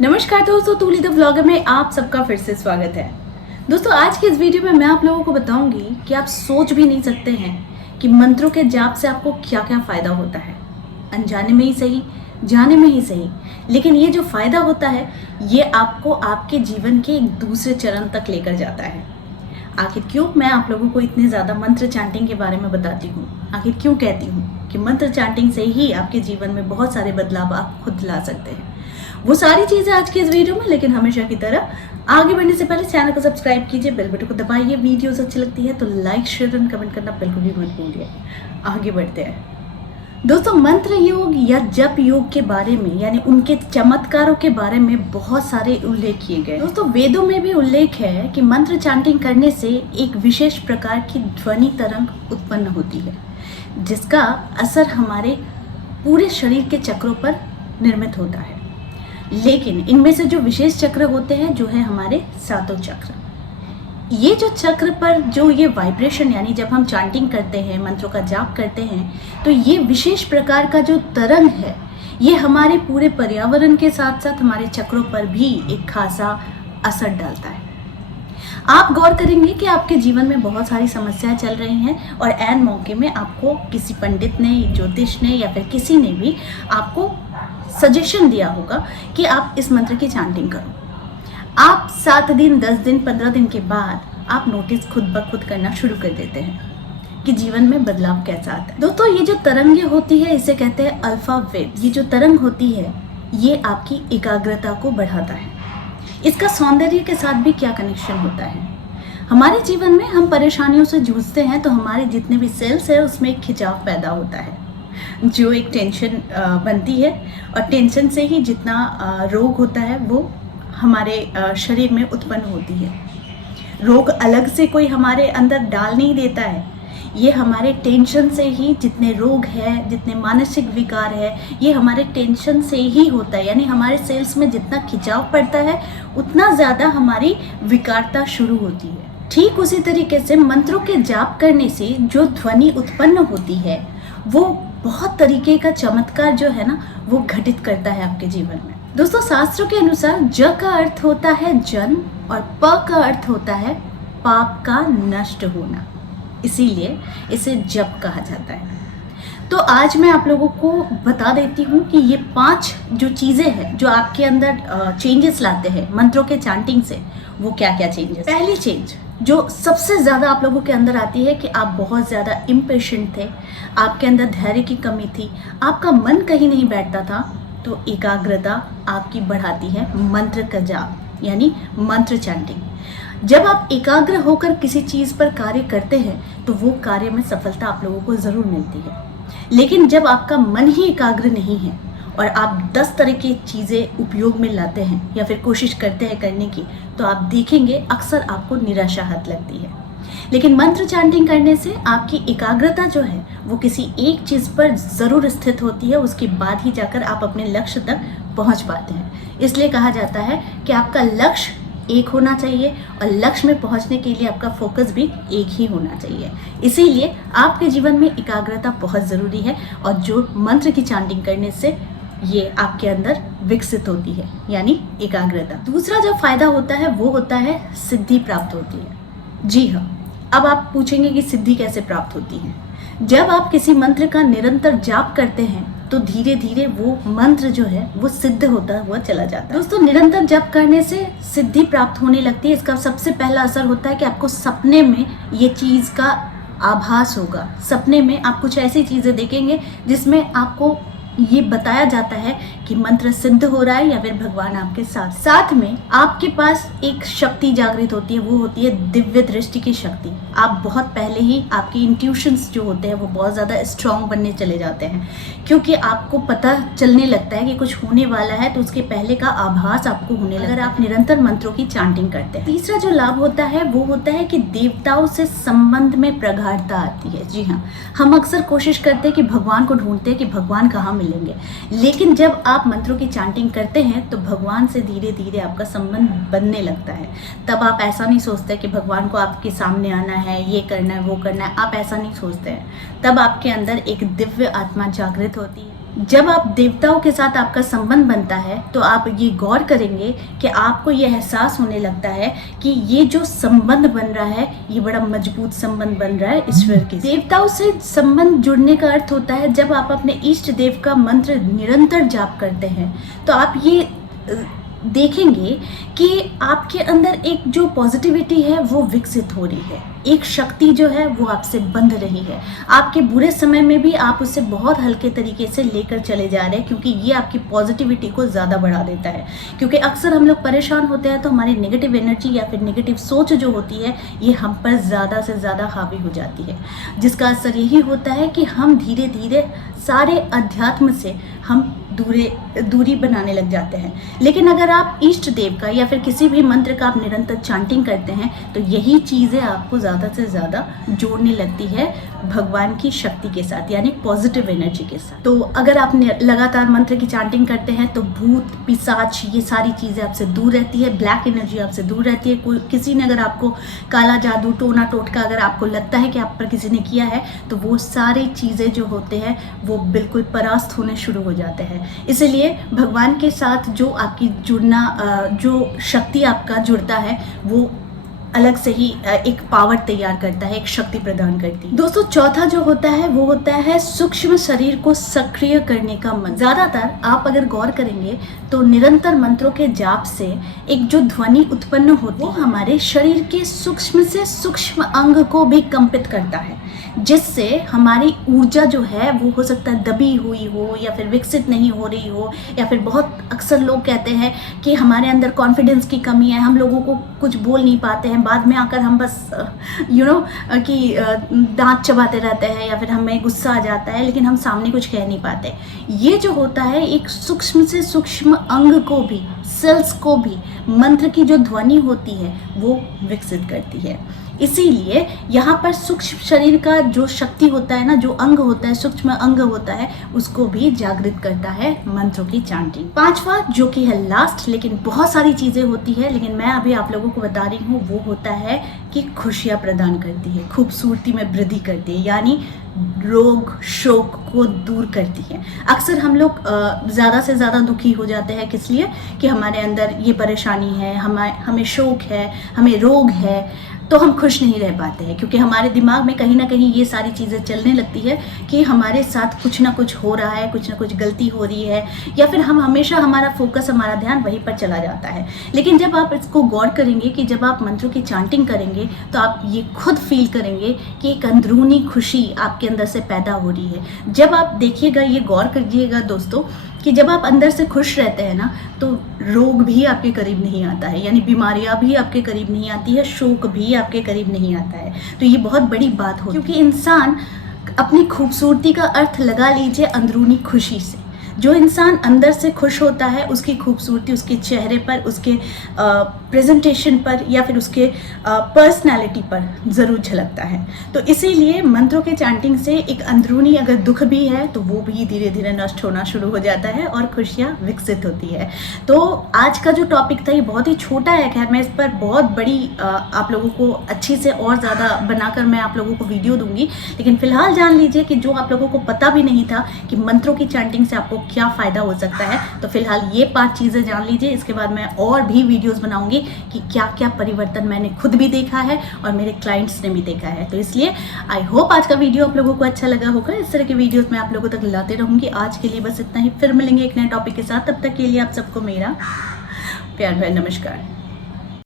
नमस्कार दोस्तों, तूली the vlogger में आप सबका फिर से स्वागत है। दोस्तों, आज की इस वीडियो में मैं आप लोगों को बताऊंगी कि आप सोच भी नहीं सकते हैं कि मंत्रों के जाप से आपको क्या क्या फ़ायदा होता है। अनजाने में ही सही, जाने में ही सही, लेकिन ये जो फ़ायदा होता है ये आपको आपके जीवन के एक दूसरे चरण तक लेकर जाता है। आखिर क्यों मैं आप लोगों को इतने ज़्यादा मंत्र चैंटिंग के बारे में बताती हूँ? आखिर क्यों कहती हूँ कि मंत्र चैंटिंग से ही आपके जीवन में बहुत सारे बदलाव आप खुद ला सकते हैं। वो सारी चीज़ें आज की इस वीडियो में, लेकिन हमेशा की तरह आगे बढ़ने से पहले चैनल को सब्सक्राइब कीजिए, बेल बटन को दबाइए। वीडियोस अच्छी लगती है तो लाइक, शेयर एंड कमेंट करना बिल्कुल भी मत भूलिए। आगे बढ़ते हैं दोस्तों। मंत्र योग या जप योग के बारे में, यानी उनके चमत्कारों के बारे में बहुत सारे उल्लेख किए गए। दोस्तों, वेदों में भी उल्लेख है कि मंत्र चैंटिंग करने से एक विशेष प्रकार की ध्वनि तरंग उत्पन्न होती है, जिसका असर हमारे पूरे शरीर के चक्रों पर निर्मित होता है। लेकिन इनमें से जो विशेष चक्र होते हैं जो है हमारे सातों चक्र। ये जो चक्र पर जो ये वाइब्रेशन, यानी जब हम चैंटिंग करते हैं, मंत्रों का जाप करते हैं, तो ये विशेष प्रकार का जो तरंग है ये हमारे पूरे पर्यावरण के साथ साथ हमारे चक्रों पर भी एक खासा असर डालता है। आप गौर करेंगे कि आपके जीवन में बहुत सारी समस्याएं चल रही हैं और ऐन मौके में आपको किसी पंडित ने, ज्योतिष ने या फिर किसी ने भी आपको सजेशन दिया होगा कि आप इस मंत्र की चैंटिंग करो। आप 7 दिन, 10 दिन, 15 दिन के बाद आप नोटिस खुद ब खुद करना शुरू कर देते हैं कि जीवन में बदलाव कैसा आता है। दोस्तों, ये जो तरंगे होती है इसे कहते हैं अल्फा वेव। ये जो तरंग होती है ये आपकी एकाग्रता को बढ़ाता है। इसका सौंदर्य के साथ भी क्या कनेक्शन होता है? हमारे जीवन में हम परेशानियों से जूझते हैं तो हमारे जितने भी सेल्स है उसमें एक खिंचाव पैदा होता है, जो एक टेंशन बनती है, और टेंशन से ही जितना रोग होता है वो हमारे शरीर में उत्पन्न होती है। रोग अलग से कोई हमारे अंदर डाल नहीं देता है, ये हमारे टेंशन से ही जितने रोग है, जितने मानसिक विकार है, ये हमारे टेंशन से ही होता है। यानी हमारे सेल्स में जितना खिंचाव पड़ता है उतना ज़्यादा हमारी विकारता शुरू होती है। ठीक उसी तरीके से मंत्रों के जाप करने से जो ध्वनि उत्पन्न होती है वो बहुत तरीके का चमत्कार जो है ना वो घटित करता है आपके जीवन में। दोस्तों, शास्त्रों के अनुसार ज का अर्थ होता है जन्म और प का अर्थ होता है पाप का नष्ट होना, इसीलिए इसे जप कहा जाता है। तो आज मैं आप लोगों को बता देती हूँ कि ये 5 जो चीज़ें हैं जो आपके अंदर चेंजेस लाते हैं मंत्रों के चैंटिंग से, वो क्या क्या चेंजेस। पहली चेंज जो सबसे ज़्यादा आप लोगों के अंदर आती है कि आप बहुत ज़्यादा इम्पेशेंट थे, आपके अंदर धैर्य की कमी थी, आपका मन कहीं नहीं बैठता था, तो एकाग्रता आपकी बढ़ाती है मंत्र का जाप, यानी मंत्र चैंटिंग। जब आप एकाग्र होकर किसी चीज़ पर कार्य करते हैं तो वो कार्य में सफलता आप लोगों को ज़रूर मिलती है। लेकिन जब आपका मन ही एकाग्र नहीं है और आप 10 तरह की चीज़ें उपयोग में लाते हैं या फिर कोशिश करते हैं करने की, तो आप देखेंगे अक्सर आपको निराशा हाथ लगती है। लेकिन मंत्र चैंटिंग करने से आपकी एकाग्रता जो है वो किसी एक चीज़ पर ज़रूर स्थित होती है, उसके बाद ही जाकर आप अपने लक्ष्य तक पहुंच पाते हैं। इसलिए कहा जाता है कि आपका लक्ष्य एक होना चाहिए और लक्ष्य में पहुंचने के लिए आपका फोकस भी एक ही होना चाहिए। इसीलिए आपके जीवन में एकाग्रता बहुत ज़रूरी है और जो मंत्र की चैंटिंग करने से ये आपके अंदर विकसित होती है, यानी एकाग्रता। दूसरा जो फायदा होता है वो होता है सिद्धि प्राप्त होती है। जी हाँ, अब आप पूछेंगे कि सिद्धि कैसे प्राप्त होती है। जब आप किसी मंत्र का निरंतर जाप करते हैं तो धीरे धीरे वो मंत्र जो है वो सिद्ध होता हुआ चला जाता है। दोस्तों, निरंतर जाप करने से सिद्धि प्राप्त होने लगती है। इसका सबसे पहला असर होता है कि आपको सपने में ये चीज़ का आभास होगा। सपने में आप कुछ ऐसी चीज़ें देखेंगे जिसमें आपको ये बताया जाता है कि मंत्र सिद्ध हो रहा है या फिर भगवान आपके साथ। साथ में आपके पास एक शक्ति जागृत होती है, वो होती है दिव्य दृष्टि की शक्ति। आप बहुत पहले ही आपकी इंट्यूशंस जो होते हैं वो बहुत ज़्यादा स्ट्रॉन्ग बनने चले जाते हैं, क्योंकि आपको पता चलने लगता है कि कुछ होने वाला है, तो उसके पहले का आभास आपको होने लगता है अगर आप निरंतर मंत्रों की चैंटिंग करते हैं। तीसरा जो लाभ होता है वो होता है कि देवताओं से संबंध में प्रगाढ़ता आती है। जी हाँ, हम अक्सर कोशिश करते हैं कि भगवान को ढूंढते हैं कि भगवान कहाँ मिलेंगे, लेकिन जब आप मंत्रों की चैंटिंग करते हैं तो भगवान से धीरे धीरे आपका संबंध बनने लगता है। तब आप ऐसा नहीं सोचते कि भगवान को आपके सामने आना है, ये करना है, वो करना है, आप ऐसा नहीं सोचते हैं। तब आपके अंदर एक दिव्य आत्मा जागृत होती है। जब आप देवताओं के साथ आपका संबंध बनता है तो आप ये गौर करेंगे कि आपको ये एहसास होने लगता है कि ये जो संबंध बन रहा है ये बड़ा मजबूत संबंध बन रहा है ईश्वर के। देवताओं से संबंध जुड़ने का अर्थ होता है जब आप अपने इष्ट देव का मंत्र निरंतर जाप करते हैं तो आप ये देखेंगे कि आपके अंदर एक जो पॉजिटिविटी है वो विकसित हो रही है, एक शक्ति जो है वो आपसे बंध रही है। आपके बुरे समय में भी आप उसे बहुत हल्के तरीके से लेकर चले जा रहे हैं, क्योंकि ये आपकी पॉजिटिविटी को ज़्यादा बढ़ा देता है। क्योंकि अक्सर हम लोग परेशान होते हैं तो हमारी नेगेटिव एनर्जी या फिर नेगेटिव सोच जो होती है ये हम पर ज़्यादा से ज़्यादा हावी हो जाती है, जिसका असर यही होता है कि हम धीरे धीरे सारे अध्यात्म से हम दूरी बनाने लग जाते हैं। लेकिन अगर आप इष्ट देव का या फिर किसी भी मंत्र का आप निरंतर चांटिंग करते हैं तो यही चीज़ें आपको ज़्यादा से ज़्यादा जोड़ने लगती है भगवान की शक्ति के साथ, यानी पॉजिटिव एनर्जी के साथ। तो अगर आप लगातार मंत्र की चांटिंग करते हैं तो भूत पिशाच ये सारी चीज़ें आपसे दूर रहती है, ब्लैक एनर्जी आपसे दूर रहती है। कोई किसी ने अगर आपको काला जादू टोना टोटका अगर आपको लगता है कि आप पर किसी ने किया है तो वो सारी चीज़ें जो होते हैं वो बिल्कुल परास्त होने शुरू हो जाते हैं। इसलिए भगवान के साथ जो आपकी जुड़ना, जो शक्ति आपका जुड़ता है वो अलग से ही एक पावर तैयार करता है, एक शक्ति प्रदान करती है। दोस्तों चौथा जो होता है वो होता है सूक्ष्म शरीर को सक्रिय करने का मंत्र। ज्यादातर आप अगर गौर करेंगे तो निरंतर मंत्रों के जाप से एक जो ध्वनि उत्पन्न होती है वो हमारे शरीर के सूक्ष्म से सूक्ष्म अंग को भी कंपित करता है, जिससे हमारी ऊर्जा जो है वो हो सकता है दबी हुई हो या फिर विकसित नहीं हो रही हो, या फिर बहुत अक्सर लोग कहते हैं कि हमारे अंदर कॉन्फिडेंस की कमी है, हम लोगों को कुछ बोल नहीं पाते हैं, बाद में आकर हम बस कि दांत चबाते रहते हैं या फिर हमें गुस्सा आ जाता है लेकिन हम सामने कुछ कह नहीं पाते। ये जो होता है एक सूक्ष्म से सूक्ष्म अंग को भी, सेल्स को भी मंत्र की जो ध्वनि होती है वो विकसित करती है। इसीलिए यहाँ पर सूक्ष्म शरीर का जो शक्ति होता है ना, जो अंग होता है, सूक्ष्म अंग होता है, उसको भी जागृत करता है मंत्रों की चांटिंग। पांचवा जो कि है लास्ट, लेकिन बहुत सारी चीजें होती है लेकिन मैं अभी आप लोगों को बता रही हूँ, वो होता है कि खुशियाँ प्रदान करती है, खूबसूरती में वृद्धि करती है, यानी रोग शोक को दूर करती है। अक्सर हम लोग ज़्यादा से ज़्यादा दुखी हो जाते हैं, किस लिए कि हमारे अंदर ये परेशानी है, हमें शोक है, हमें रोग है, तो हम खुश नहीं रह पाते हैं, क्योंकि हमारे दिमाग में कहीं ना कहीं ये सारी चीज़ें चलने लगती है कि हमारे साथ कुछ ना कुछ हो रहा है, कुछ ना कुछ गलती हो रही है, या फिर हम हमेशा हमारा फोकस, हमारा ध्यान वहीं पर चला जाता है। लेकिन जब आप इसको गौर करेंगे कि जब आप मंत्रों की चांटिंग करेंगे तो आप ये खुद फील करेंगे कि एक अंदरूनी खुशी आपके अंदर से पैदा हो रही है। जब आप देखिएगा, ये गौर करिएगा दोस्तों, कि जब आप अंदर से खुश रहते हैं ना तो रोग भी आपके करीब नहीं आता है, यानी बीमारियां भी आपके करीब नहीं आती है, शोक भी आपके करीब नहीं आता है। तो ये बहुत बड़ी बात हो, क्योंकि इंसान अपनी खूबसूरती का अर्थ लगा लीजिए अंदरूनी खुशी से। जो इंसान अंदर से खुश होता है उसकी खूबसूरती उसके चेहरे पर, उसके प्रेजेंटेशन पर या फिर उसके पर्सनैलिटी पर ज़रूर झलकता है। तो इसीलिए मंत्रों के चैंटिंग से एक अंदरूनी अगर दुख भी है तो वो भी धीरे धीरे नष्ट होना शुरू हो जाता है और खुशियाँ विकसित होती है। तो आज का जो टॉपिक था ये बहुत ही छोटा है, खैर मैं इस पर बहुत बड़ी आप लोगों को अच्छी से और ज़्यादा बनाकर मैं आप लोगों को वीडियो दूंगी, लेकिन फिलहाल जान लीजिए कि जो आप लोगों को पता भी नहीं था कि मंत्रों की चैंटिंग से आपको क्या फ़ायदा हो सकता है, तो फिलहाल ये 5 चीज़ें जान लीजिए। इसके बाद मैं और भी वीडियोस बनाऊंगी कि क्या क्या परिवर्तन मैंने खुद भी देखा है और मेरे क्लाइंट्स ने भी देखा है। तो इसलिए आई होप आज का वीडियो आप लोगों को अच्छा लगा होगा। इस तरह के वीडियोस मैं आप लोगों तक लाते रहूंगी। आज के लिए बस इतना ही, फिर मिलेंगे एक नए टॉपिक के साथ। तब तक के लिए आप सबको मेरा प्यार भरा नमस्कार।